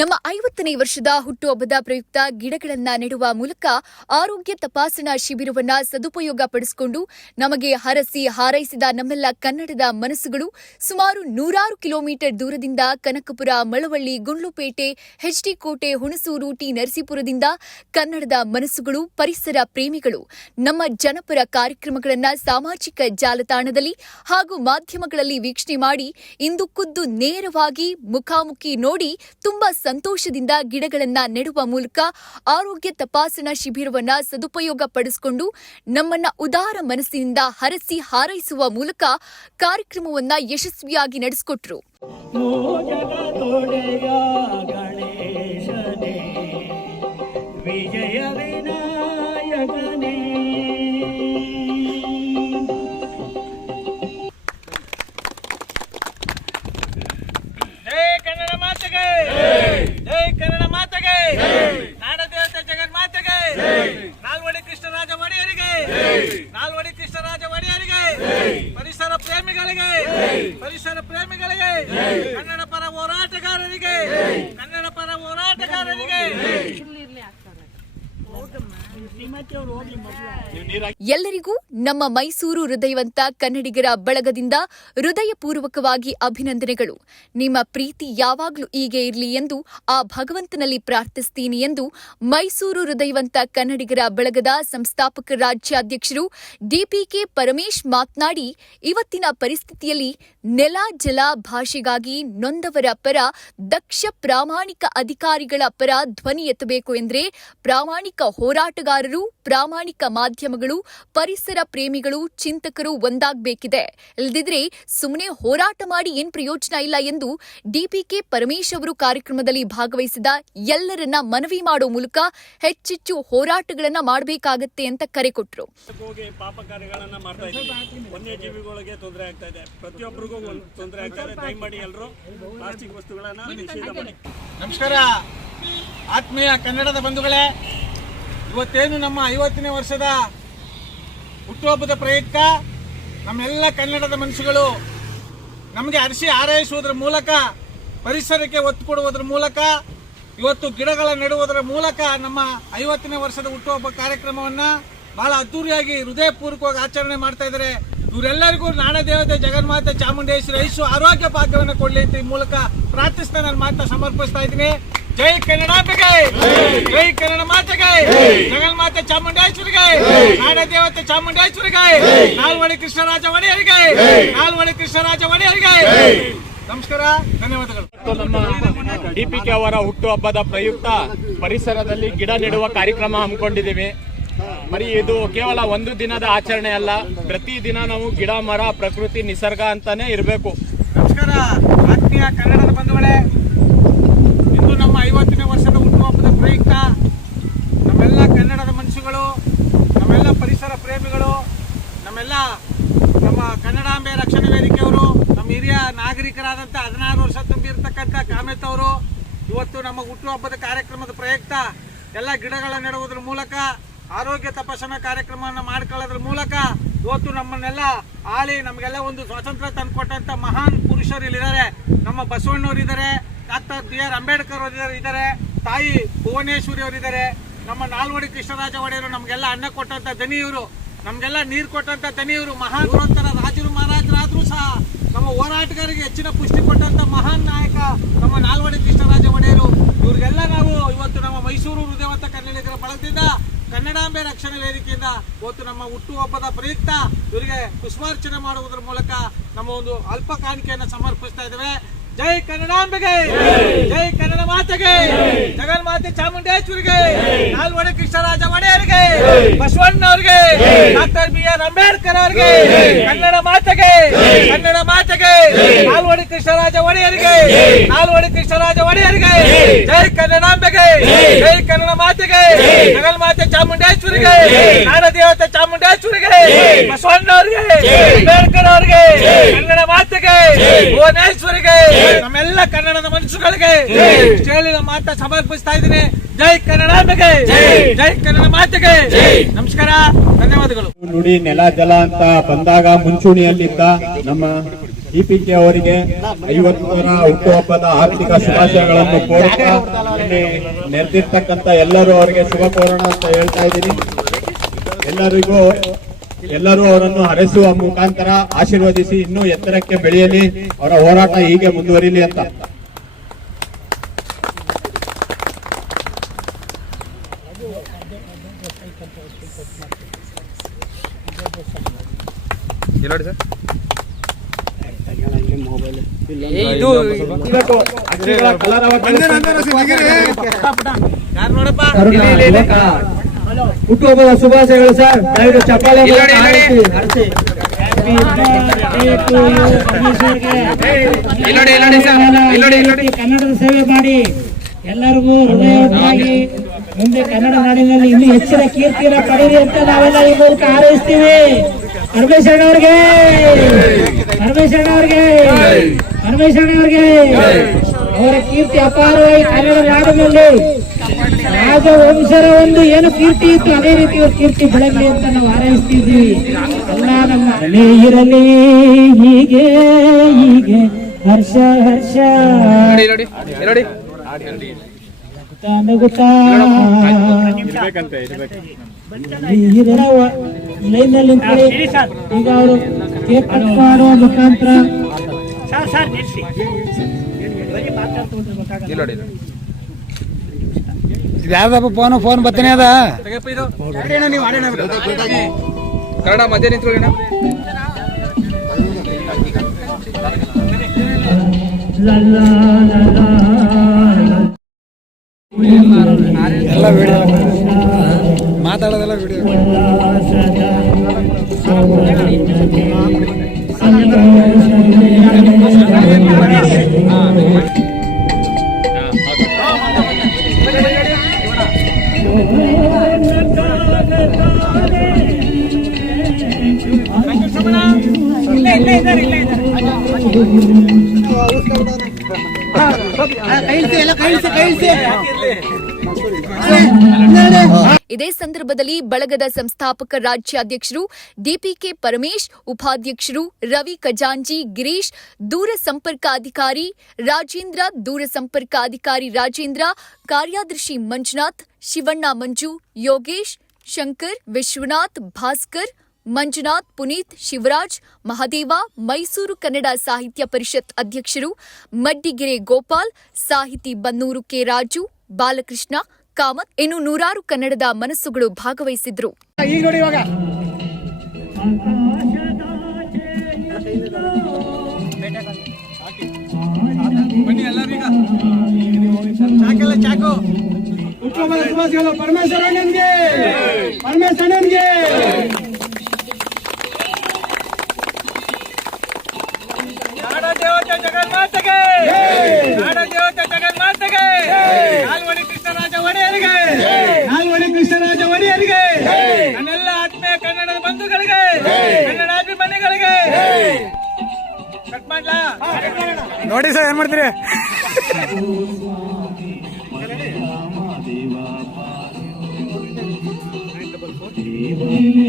ನಮ್ಮ ಐವತ್ತನೇ ವರ್ಷದ ಹುಟ್ಟುಹಬ್ಬದ ಪ್ರಯುಕ್ತ ಗಿಡಗಳನ್ನ ನೆಡುವ ಮೂಲಕ ಆರೋಗ್ಯ ತಪಾಸಣಾ ಶಿಬಿರವನ್ನ ಸದುಪಯೋಗ ಪಡಿಸಿಕೊಂಡು ನಮಗೆ ಹರಸಿ ಹಾರೈಸಿದ ನಮ್ಮೆಲ್ಲ ಕನ್ನಡದ ಮನಸ್ಸುಗಳು ಸುಮಾರು ನೂರಾರು ಕಿಲೋಮೀಟರ್ ದೂರದಿಂದ ಕನಕಪುರ, ಮಳವಳ್ಳಿ, ಗುಂಡ್ಲುಪೇಟೆ, ಹೆಚ್ಡಿ ಕೋಟೆ, ಹುಣಸೂರು, ಟಿ. ನರಸೀಪುರದಿಂದ ಕನ್ನಡದ ಮನಸ್ಸುಗಳು, ಪರಿಸರ ಪ್ರೇಮಿಗಳು ನಮ್ಮ ಜನಪರ ಕಾರ್ಯಕ್ರಮಗಳನ್ನ ಸಾಮಾಜಿಕ ಜಾಲತಾಣದಲ್ಲಿ ಹಾಗೂ ಮಾಧ್ಯಮಗಳಲ್ಲಿ ವೀಕ್ಷಣೆ ಮಾಡಿ ಇಂದು ಖುದ್ದು ನೇರವಾಗಿ ಮುಖಾಮುಖಿ ನೋಡಿ ತುಂಬಾ ಸಂತೋಷದಿಂದ ಗಿಡಗಳನ್ನ ನೆಡುವ ಮೂಲಕ ಆರೋಗ್ಯ ತಪಾಸಣಾ ಶಿಬಿರವನ್ನ ಸದುಪಯೋಗ ಪಡಿಸಿಕೊಂಡು ನಮ್ಮನ್ನ ಉದಾರ ಮನಸ್ಸಿನಿಂದ ಹರಸಿ ಹಾರೈಸುವ ಮೂಲಕ ಕಾರ್ಯಕ್ರಮವನ್ನ ಯಶಸ್ವಿಯಾಗಿ ನಡೆಸಿಕೊಟ್ರು. ನಾಲ್ವಡಿ ಕೃಷ್ಣರಾಜ ಒಡೆಯರಿಗೆ ನಾಲ್ವಡಿ ಕೃಷ್ಣರಾಜ ಒಡೆಯರಿಗೆ ಪರಿಸರ ಪ್ರೇಮಿಗಳಿಗೆ ಪರಿಸರ ಪ್ರೇಮಿಗಳಿಗೆ ಕನ್ನಡ ಪರ ಹೋರಾಟಗಾರರಿಗೆ ಕನ್ನಡ ಪರ ಹೋರಾಟಗಾರರಿಗೆ ಎಲ್ಲರಿಗೂ ನಮ್ಮ ಮೈಸೂರು ಹೃದಯವಂತ ಕನ್ನಡಿಗರ ಬಳಗದಿಂದ ಹೃದಯಪೂರ್ವಕವಾಗಿ ಅಭಿನಂದನೆಗಳು. ನಿಮ್ಮ ಪ್ರೀತಿ ಯಾವಾಗಲೂ ಹೀಗೆ ಇರಲಿ ಎಂದು ಆ ಭಗವಂತನಲ್ಲಿ ಪ್ರಾರ್ಥಿಸ್ತೀನಿ ಎಂದು ಮೈಸೂರು ಹೃದಯವಂತ ಕನ್ನಡಿಗರ ಬಳಗದ ಸಂಸ್ಥಾಪಕ ರಾಜ್ಯಾಧ್ಯಕ್ಷರು ಡಿಪಿಕೆ ಪರಮೇಶ್ ಮಾತನಾಡಿ, ಇವತ್ತಿನ ಪರಿಸ್ಥಿತಿಯಲ್ಲಿ ನೆಲ ಜಲ ಭಾಷೆಗಾಗಿ ನೊಂದವರ ಪರ ದಕ್ಷ ಪ್ರಾಮಾಣಿಕ ಅಧಿಕಾರಿಗಳ ಪರ ಧ್ವನಿ ಎತ್ತಬೇಕು ಎಂದರೆ ಪ್ರಾಮಾಣಿಕ ಹೋರಾಟಗಾರರು ಪ್ರಾಮಾಣಿಕ ಮಾಧ್ಯಮಗಳು ಪರಿಸರ ಪ್ರೇಮಿಗಳು ಚಿಂತಕರು ಒಂದಾಗಬೇಕಿದೆ. ಇಲ್ಲದಿದ್ರೆ ಸುಮ್ಮನೆ ಹೋರಾಟ ಮಾಡಿ ಏನ್ ಪ್ರಯೋಜನ ಇಲ್ಲ ಎಂದು ಡಿಪಿಕೆ ಪರಮೇಶ್ ಅವರು ಕಾರ್ಯಕ್ರಮದಲ್ಲಿ ಭಾಗವಹಿಸಿದ ಎಲ್ಲರನ್ನ ಮನವಿ ಮಾಡೋ ಮೂಲಕ ಹೆಚ್ಚೆಚ್ಚು ಹೋರಾಟಗಳನ್ನ ಮಾಡಬೇಕಾಗತ್ತೆ ಅಂತ ಕರೆ ಕೊಟ್ಟರು ಹೋಗಿ ಪಾಪ ಕಾರ್ಯಗಳನ್ನ ಮಾಡ್ತಾ ಇದ್ದೀವಿ. ವನ್ಯಜೀವಿಗಳಿಗೆ ತೊಂದರೆ ಆಗ್ತಾ ಇದೆ. ಪ್ರತಿಯೊಬ್ಬರಿಗೂ ಒಂದು ತೊಂದರೆ ಆಗ್ತಾ ಇದೆ. ದಯಮಾಡಿ ಎಲ್ಲರೂ ಪ್ಲಾಸ್ಟಿಕ್ ವಸ್ತುಗಳನ್ನ ನಿಷೇಧ ಮಾಡಿ. ನಮಸ್ಕಾರ. ಆತ್ಮೀಯ ಕನ್ನಡದ ಬಂಧುಗಳೇ ಇವತ್ತೇನು ನಮ್ಮ ಐವತ್ತನೇ ವರ್ಷದ ಹುಟ್ಟುಹಬ್ಬದ ಪ್ರಯುಕ್ತ? ನಮ್ಮೆಲ್ಲ ಕನ್ನಡದ ಮನುಷ್ಯಗಳು ನಮಗೆ ಅರಿಸಿ ಹಾರೈಸುವುದರ ಮೂಲಕ, ಪರಿಸರಕ್ಕೆ ಒತ್ತು ಕೊಡುವುದರ ಮೂಲಕ, ಇವತ್ತು ಗಿಡಗಳ ನೆಡುವುದರ ಮೂಲಕ ನಮ್ಮ ಐವತ್ತನೇ ವರ್ಷದ ಹುಟ್ಟುಹಬ್ಬ ಕಾರ್ಯಕ್ರಮವನ್ನು ಬಹಳ ಅದ್ದೂರಿಯಾಗಿ ಹೃದಯಪೂರ್ವಕವಾಗಿ ಆಚರಣೆ ಮಾಡ್ತಾ ಇದ್ದಾರೆ. ಇವರೆಲ್ಲರಿಗೂ ನಾಡದೇವತೆ ಜಗನ್ಮಾತೆ ಚಾಮುಂಡೇಶ್ವರಿ ಐಸು ಆರೋಗ್ಯ ಭಾಗ್ಯವನ್ನು ಕೊಡಲಿ ಅಂತ ಈ ಮೂಲಕ ಪ್ರಾರ್ಥಿಸ್ತಾ ನಾನು ಮಾತ್ರ ಸಮರ್ಪಿಸ್ತಾ ಇದ್ದೀನಿ. ಜೈ ಕನ್ನಡಾಂಬೆಗೆ ಜೈ ಕನ್ನಡ ಮಾತೆಗೆ. ಜಗನ್ಮಾತೆ ಚಾಮುಂಡೇಶ್ವರಿಗೆ. ನಾಡದೇವತೆ ಚಾಮುಂಡೇಶ್ವರಿಗೆ. ನಾಲ್ವಡಿ ಕೃಷ್ಣರಾಜ ಒಡೆಯರಿಗೆ. ನಾಲ್ವಡಿ ಕೃಷ್ಣರಾಜ ಒಡೆಯರಿಗೆ. ನಮಸ್ಕಾರ ಧನ್ಯವಾದಗಳು. ಡಿ ನಮ್ಮ ಡಿಪಿಕೆ ಅವರ ಹುಟ್ಟುಹಬ್ಬದ ಪ್ರಯುಕ್ತ ಪರಿಸರದಲ್ಲಿ ಗಿಡ ನೆಡುವ ಕಾರ್ಯಕ್ರಮ ಹಮ್ಮಿಕೊಂಡಿದ್ದೀವಿ. ಮರಿ ಇದು ಕೇವಲ ಒಂದು ದಿನದ ಆಚರಣೆ ಅಲ್ಲ. ಪ್ರತಿ ದಿನ ನಾವು ಗಿಡ ಮರ ಪ್ರಕೃತಿ ನಿಸರ್ಗ ಅಂತಾನೆ ಇರಬೇಕು. ನಮಸ್ಕಾರ. ಆತ್ಮೀಯ ಕನ್ನಡದ ಬಂಧುಗಳೇ ನಮ್ಮ ಐವತ್ತನೇ ವರ್ಷದ ಹುಟ್ಟುಹಬ್ಬದ ಪ್ರಯುಕ್ತ. ನಮ್ಮೆಲ್ಲ ಕನ್ನಡದ ಮನುಷ್ಯಗಳು, ನಮ್ಮೆಲ್ಲ ಪರಿಸರ ಪ್ರೇಮಿಗಳು, ನಮ್ಮೆಲ್ಲ ನಮ್ಮ ಕನ್ನಡಾಂಬೆ ರಕ್ಷಣಾ ವೇದಿಕೆಯವರು, ನಮ್ಮ ಹಿರಿಯ ನಾಗರಿಕರಾದಂಥ ಹದಿನಾರು ವರ್ಷ ತುಂಬಿರ್ತಕ್ಕಂಥ ಕಾಮೆತ್ ಅವರು, ಇವತ್ತು ನಮ್ಮ ಹುಟ್ಟುಹಬ್ಬದ ಕಾರ್ಯಕ್ರಮದ ಪ್ರಯುಕ್ತ ಎಲ್ಲ ಗಿಡಗಳ ನೆಡುವುದರ ಮೂಲಕ, ಆರೋಗ್ಯ ತಪಾಸಣಾ ಕಾರ್ಯಕ್ರಮವನ್ನು ಮಾಡ್ಕೊಳ್ಳೋದ್ರ ಮೂಲಕ ಇವತ್ತು ನಮ್ಮನ್ನೆಲ್ಲ ಆಳಿ ನಮಗೆಲ್ಲ ಒಂದು ಸ್ವಾತಂತ್ರ್ಯ ತಂದುಕೊಟ್ಟಂಥ ಮಹಾನ್ ಪುರುಷರು ಇಲ್ಲಿದ್ದಾರೆ. ನಮ್ಮ ಬಸವಣ್ಣವ್ರು ಇದ್ದಾರೆ. ಡಾಕ್ಟರ್ ಬಿ ಆರ್ ಅಂಬೇಡ್ಕರ್ ಅವರು ಇದ್ದಾರೆ, ತಾಯಿ ಭುವನೇಶ್ವರಿ ಅವರು ಇದ್ದಾರೆ, ನಮ್ಮ ನಾಲ್ವಡಿ ಕೃಷ್ಣರಾಜ ಒಡೆಯರು ನಮಗೆಲ್ಲ ಅನ್ನ ಕೊಟ್ಟಂತ ದನಿಯವರು, ನಮಗೆಲ್ಲ ನೀರು ಕೊಟ್ಟಂತ ದನಿಯವರು, ಮಹಾನ್ ಗುರುವಂತರ ರಾಜರು ಮಹಾರಾಜರಾದ್ರೂ ಸಹ ನಮ್ಮ ಹೋರಾಟಗಾರಿಗೆ ಹೆಚ್ಚಿನ ಪುಷ್ಟಿ ಕೊಟ್ಟಂತ ಮಹಾನ್ ನಾಯಕ ನಮ್ಮ ನಾಲ್ವಡಿ ಕೃಷ್ಣರಾಜ ಒಡೆಯರು. ಇವ್ರಿಗೆಲ್ಲ ನಾವು ಇವತ್ತು ನಮ್ಮ ಮೈಸೂರು ಹೃದಯವಂತ ಕನ್ನಡಿಗರ ಬಳಗದಿಂದ ಕನ್ನಡಾಂಬೆ ರಕ್ಷಣೆ ವೇದಿಕೆಯಿಂದ ಇವತ್ತು ನಮ್ಮ ಹುಟ್ಟುಹಬ್ಬದ ಪ್ರಯುಕ್ತ ಇವರಿಗೆ ಪುಷ್ಪಾರ್ಚನೆ ಮಾಡುವುದರ ಮೂಲಕ ನಮ್ಮ ಒಂದು ಅಲ್ಪ ಕಾಣಿಕೆಯನ್ನು ಸಮರ್ಪಿಸ್ತಾ ಇದ್ದೇವೆ. ಜೈ ಕನ್ನಡಾಂಬೆಗೆ. ಜೈ ಕನ್ನಡ ಮಾತೆಗೆ. ಜಗನ್ಮಾತೆ ಚಾಮುಂಡೇಶ್ವರಿಗೆ. ನಾಲ್ವಡಿ ಕೃಷ್ಣರಾಜ ಒಡೆಯರಿಗೆ. ಬಸವಣ್ಣವ್ರಿಗೆ. ಡಾಕ್ಟರ್ ಬಿ ಆರ್ ಅಂಬೇಡ್ಕರ್ ಅವರಿಗೆ. ಕನ್ನಡ ಮಾತೆಗೆ. ಕನ್ನಡ ಮಾತೆಗೆ. ನಾಲ್ವಡಿ ಕೃಷ್ಣರಾಜ ಒಡೆಯರಿಗೆ. ನಾಲ್ವಡಿ ಕೃಷ್ಣರಾಜ ಒಡೆಯರಿಗೆ. ಜೈ ಕನ್ನಡಾಂಬೆಗೆ ಜೈ ಕನ್ನಡ ಮಾತೆಗೆ ಜಗನ್ಮಾತೆ ಚಾಮುಂಡೇಶ್ವರಿಗೆ ನಾಡದೇವತೆ ಚಾಮುಂಡೇಶ್ವರಿಗೆ ಬಸವಣ್ಣವ್ರಿಗೆ ಅಂಬೇಡ್ಕರ್ ಅವರಿಗೆ ಕನ್ನಡ ಮಾತೆಗೆ ಭುವನೇಶ್ವರಿಗೆ ನಮ್ಮೆಲ್ಲ ಕನ್ನಡದ ಮನುಷ್ಯಗಳಿಗೆ ಕೇಳಿದ ಮಾತ ಸಮರ್ಪಿಸ್ತಾ ಇದ್ದೀನಿ ಜೈ ಕನ್ನಡಾಂಬೆಗೆ ಜೈ ಕನ್ನಡ ಮಾತೆಗೆ ನಮಸ್ಕಾರ ಧನ್ಯವಾದಗಳು ನುಡಿ ನೆಲ ಜಲ ಅಂತ ಬಂದಾಗ ಮುಂಚೂಣಿಯಲ್ಲಿದ್ದ ನಮ್ಮ ಡಿಪಿಕೆ ಅವರಿಗೆ ಐವತ್ತರ ಹುಟ್ಟುಹಬ್ಬದ ಆರ್ಥಿಕ ಶುಭಾಶಯಗಳನ್ನು ಕೋರುತ್ತಾ ನೆರೆದಿರ್ತಕ್ಕಂಥ ಎಲ್ಲರೂ ಅವರಿಗೆ ಶುಭ ಕೋರೋಣ ಅಂತ ಹೇಳ್ತಾ ಇದ್ದೀನಿ. ಎಲ್ಲರಿಗೂ, ಎಲ್ಲರೂ ಅವರನ್ನು ಹರಸುವ ಮುಖಾಂತರ ಆಶೀರ್ವದಿಸಿ ಇನ್ನೂ ಎತ್ತರಕ್ಕೆ ಬೆಳೆಯಲಿ, ಅವರ ಹೋರಾಟ ಹೀಗೆ ಮುಂದುವರಿಲಿ ಅಂತ. ಸರ್. ಹುಟ್ಟುಹಬ್ಬದ ಶುಭಾಶಯಗಳು ಸರ್. ದಯವಿಟ್ಟು ಚಪ್ಪಾಳೆ. ಕನ್ನಡದ ಸೇವೆ ಮಾಡಿ. ಎಲ್ಲರಿಗೂ ಹೃದಯವಾಗಿ ಮುಂದೆ ಕನ್ನಡ ನಾಡಿನಲ್ಲಿ ಇನ್ನೂ ಹೆಚ್ಚಿನ ಕೀರ್ತಿಯನ್ನು ಪಡೀರಿ ಅಂತ ನಾವೆಲ್ಲ ಈ ಮೂಲಕ ಹಾರೈಸ್ತೀವಿ. ಪರಮೇಶ್ವರ ಅವ್ರಿಗೆ. ಪರಮೇಶ್ವರ ಅವ್ರಿಗೆ. ಪರಮೇಶ್ವರ ಅವ್ರಿಗೆ. ಅವರ ಕೀರ್ತಿ ಅಪಾರವಾಗಿ ಕನ್ನಡ ನಾಡಿನಲ್ಲಿ ರಾಜವಂಶರ ಒಂದು ಏನು ಕೀರ್ತಿ ಇತ್ತು ಅದೇ ರೀತಿ ಇವ್ರ ಕೀರ್ತಿ ಬೆಳಗಲಿ ಅಂತ ನಾವು ಹಾರೈಸ್ತಿದ್ದೀವಿ ಎಲ್ಲ ನಮ್ಮ ಮನೆ ಇರಲಿ ಹೀಗೆ ಹೀಗೆ ಹರ್ಷ ಹರ್ಷ. ನಗುತ್ತಾ ನಗುತ್ತಾ. ಲೈನ್ನಲ್ಲಿ. ಈಗ ಅವರು ಕೇಕ್ ಕಟ್ ಮಾಡುವ ಮುಖಾಂತರ ಯಾವ್ದಪ್ಪ ಫೋನ್? ಫೋನ್ ಬರ್ತಾನೆ ಅದ. ತೆಗೆಪ್ಪ ಇದು ನೀವು ಆಡೋಣ ಕನ್ನಡ ಮಧ್ಯ ಎಲ್ಲ ಲಾ ಲಾ ಲಾ ಲಾ ಲಾ. ಎಲ್ಲ ವಿಡಿಯೋ ಮಾತಾಡೋದೆಲ್ಲ ವಿಡಿಯೋ ಉಲ್ಲಾಸದ ಸೌರಭ್ಯದಲ್ಲಿ ಇದೇ ಸಂದರ್ಭದಲ್ಲಿ ಬಳಗದ ಸಂಸ್ಥಾಪಕ ರಾಜ್ಯಾಧ್ಯಕ್ಷರು ಡಿಪಿಕೆ ಪರಮೇಶ್, ಉಪಾಧ್ಯಕ್ಷರು ರವಿ ಖಜಾಂಜಿ ಗಿರೀಶ್, ದೂರ ಸಂಪರ್ಕ ಅಧಿಕಾರಿ ರಾಜೇಂದ್ರ, ದೂರ ಸಂಪರ್ಕ ಅಧಿಕಾರಿ ರಾಜೇಂದ್ರ, ಕಾರ್ಯದರ್ಶಿ ಮಂಜುನಾಥ್, ಶಿವಣ್ಣ ಮಂಜು, ಯೋಗೇಶ್, ಶಂಕರ್, ವಿಶ್ವನಾಥ್, ಭಾಸ್ಕರ್, ಮಂಜುನಾಥ್, ಪುನೀತ್, ಶಿವರಾಜ್, ಮಹದೇವ, ಮೈಸೂರು ಕನ್ನಡ ಸಾಹಿತ್ಯ ಪರಿಷತ್ ಅಧ್ಯಕ್ಷರು ಮಡ್ಡಿಗೆರೆ ಗೋಪಾಲ್, ಸಾಹಿತಿ ಬನ್ನೂರು ಕೆ ರಾಜು, ಬಾಲಕೃಷ್ಣ ಕಾಮತ್ ಇನ್ನು ನೂರಾರು ಕನ್ನಡದ ಮನಸ್ಸುಗಳು ಭಾಗವಹಿಸಿದ್ರು. ಜಗನ್ಮಾತೆಗೆ. ಜಗನ್ಮಾತೆಗೆ. ಒಡೆಯರಿಗೆ. ನಾಲ್ವಡಿ ಕೃಷ್ಣರಾಜ ಒಡೆಯರಿಗೆ. ನನ್ನೆಲ್ಲ ಆತ್ಮೀಯ ಕನ್ನಡದ ಬಂಧುಗಳಿಗೆ. ಕನ್ನಡಾಭಿಮಾನಿಗಳಿಗೆ ಕಟ್ ಮಾಡ್ಲಾ? ನೋಡಿ ಸರ್ ಏನ್ ಮಾಡ್ತೀರಿ? ಗಿರಿಯವರೇ